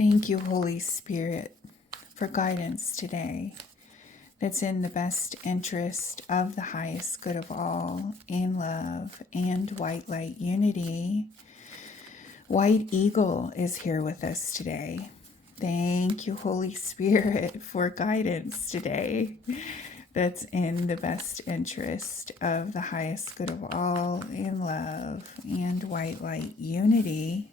Thank you, Holy Spirit, for guidance today that's in the best interest of the highest good of all, in love and white light unity. White Eagle is here with us today. Thank you, Holy Spirit, for guidance today that's in the best interest of the highest good of all, in love and white light unity.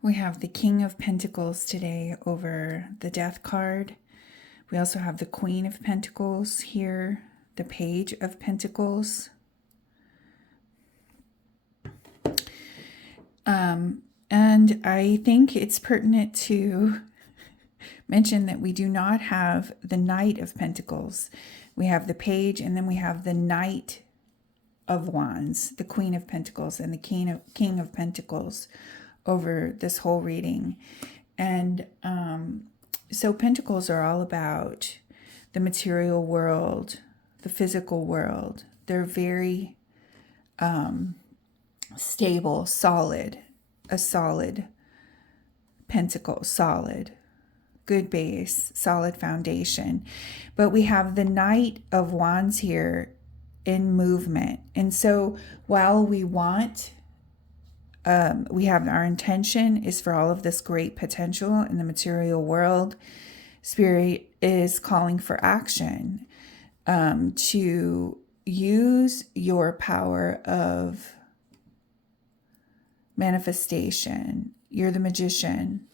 We have the King of Pentacles today over the Death card. We also have the Queen of Pentacles here, the Page of Pentacles. And I think it's pertinent to mention that we do not have the Knight of Pentacles. We have the Page, and then we have the Knight of Wands, the Queen of Pentacles, and the King of Pentacles over this whole reading. And so Pentacles are all about the material world, the physical world. They're very stable, solid, a solid pentacle, solid, good base, solid foundation. But we have the Knight of Wands here in movement. And so while we want, we have our intention is for all of this great potential in the material world, Spirit is calling for action, to use your power of manifestation. You're the magician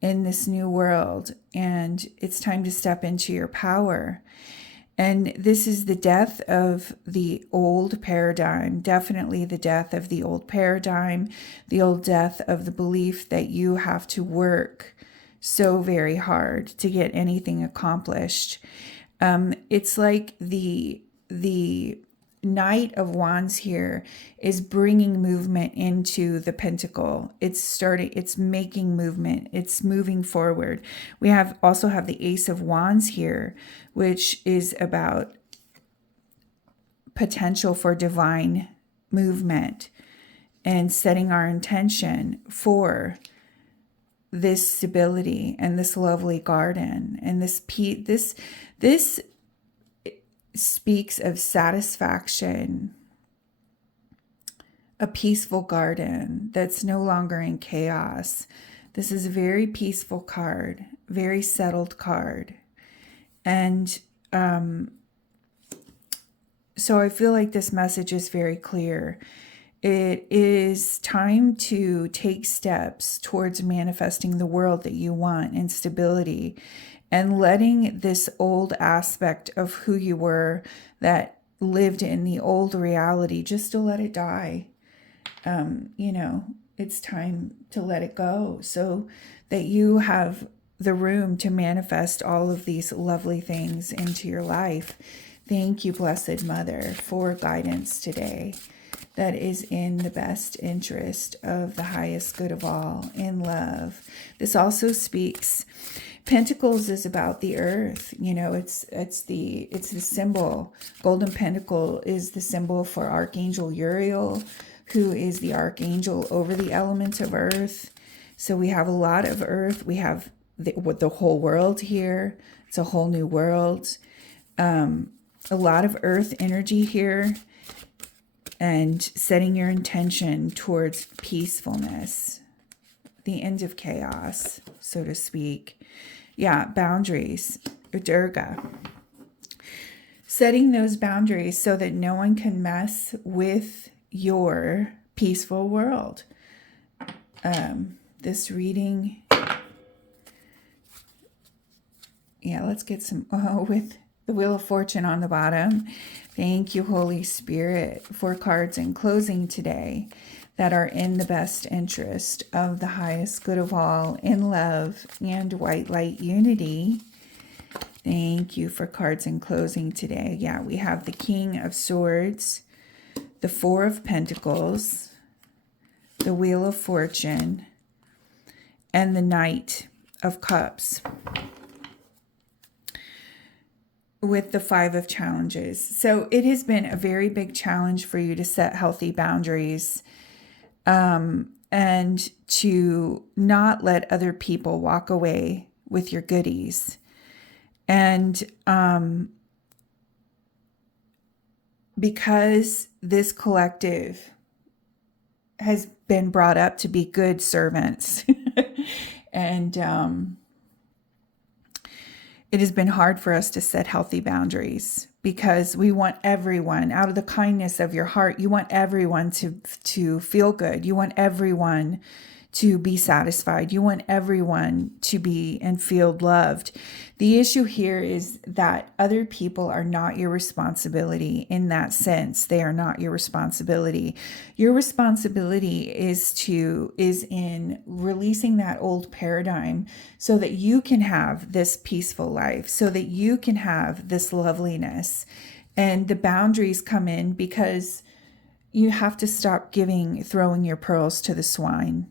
in this new world, and it's time to step into your power. And this is the death of the old paradigm, definitely the death of the old paradigm, the old death of the belief that you have to work so very hard to get anything accomplished. It's like the Knight of Wands here is bringing movement into the pentacle. It's making movement. It's moving forward. We also have the Ace of Wands here, which is about potential for divine movement and setting our intention for this stability and this lovely garden and this speaks of satisfaction, a peaceful garden that's no longer in chaos. This is a very peaceful card, very settled card. And so I feel like this message is very clear. It is time to take steps towards manifesting the world that you want in stability, and letting this old aspect of who you were that lived in the old reality, just to let it die. It's time to let it go so that you have the room to manifest all of these lovely things into your life. Thank you, Blessed Mother, for guidance today that is in the best interest of the highest good of all, in love. This also speaks, Pentacles is about the earth. It's the symbol. Golden Pentacle is the symbol for Archangel Uriel, who is the archangel over the element of earth. So we have a lot of earth. We have the whole world here. It's a whole new world. A lot of earth energy here, and setting your intention towards peacefulness, the end of chaos, so to speak. Yeah, boundaries, Durga. Setting those boundaries so that no one can mess with your peaceful world. This reading, let's get some, with the Wheel of Fortune on the bottom. Thank you, Holy Spirit, for cards in closing today that are in the best interest of the highest good of all, in love and white light unity. Thank you for cards in closing today. Yeah, we have the King of Swords, the Four of Pentacles, the Wheel of Fortune, and the Knight of Cups, with the Five of Challenges. So it has been a very big challenge for you to set healthy boundaries, and to not let other people walk away with your goodies. And because this collective has been brought up to be good servants, and it has been hard for us to set healthy boundaries, because we want everyone, out of the kindness of your heart, you want everyone to feel good. You want everyone to be satisfied. You want everyone to be and feel loved. The issue here is that other people are not your responsibility in that sense. They are not your responsibility. Your responsibility is in releasing that old paradigm so that you can have this peaceful life, so that you can have this loveliness. And the boundaries come in because you have to stop throwing your pearls to the swine.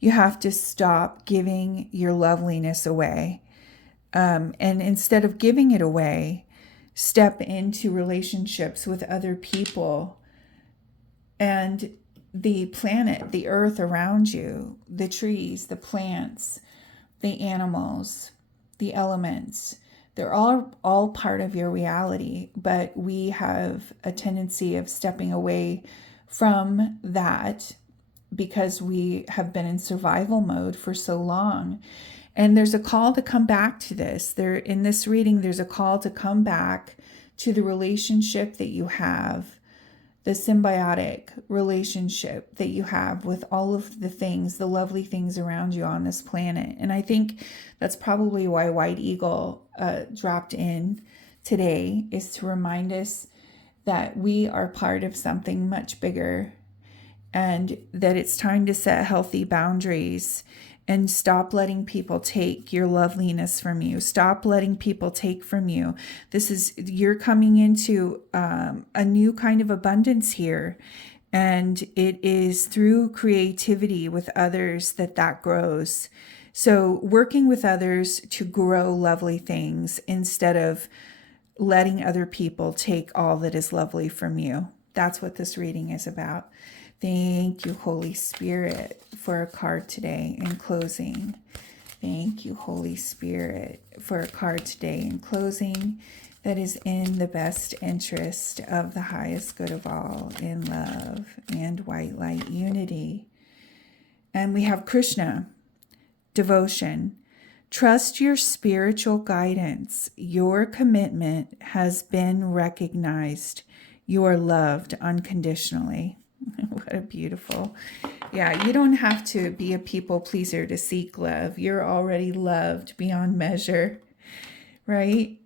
You have to stop giving your loveliness away. And instead of giving it away, step into relationships with other people and the planet, the earth around you, the trees, the plants, the animals, the elements. They're all part of your reality, but we have a tendency of stepping away from that because we have been in survival mode for so long. And there's a call to come back to this. In this reading, there's a call to come back to the relationship that you have, the symbiotic relationship that you have with all of the things, the lovely things around you on this planet. And I think that's probably why White Eagle dropped in today, is to remind us that we are part of something much bigger, and that it's time to set healthy boundaries and stop letting people take your loveliness from you. Stop letting people take from you. You're coming into a new kind of abundance here. And it is through creativity with others that grows. So working with others to grow lovely things instead of letting other people take all that is lovely from you. That's what this reading is about. Thank you, Holy Spirit, for a card today in closing. Thank you, Holy Spirit, for a card today in closing that is in the best interest of the highest good of all, in love and white light unity. And we have Krishna, devotion. Trust your spiritual guidance. Your commitment has been recognized. You are loved unconditionally. What a beautiful. Yeah, you don't have to be a people pleaser to seek love. You're already loved beyond measure, right?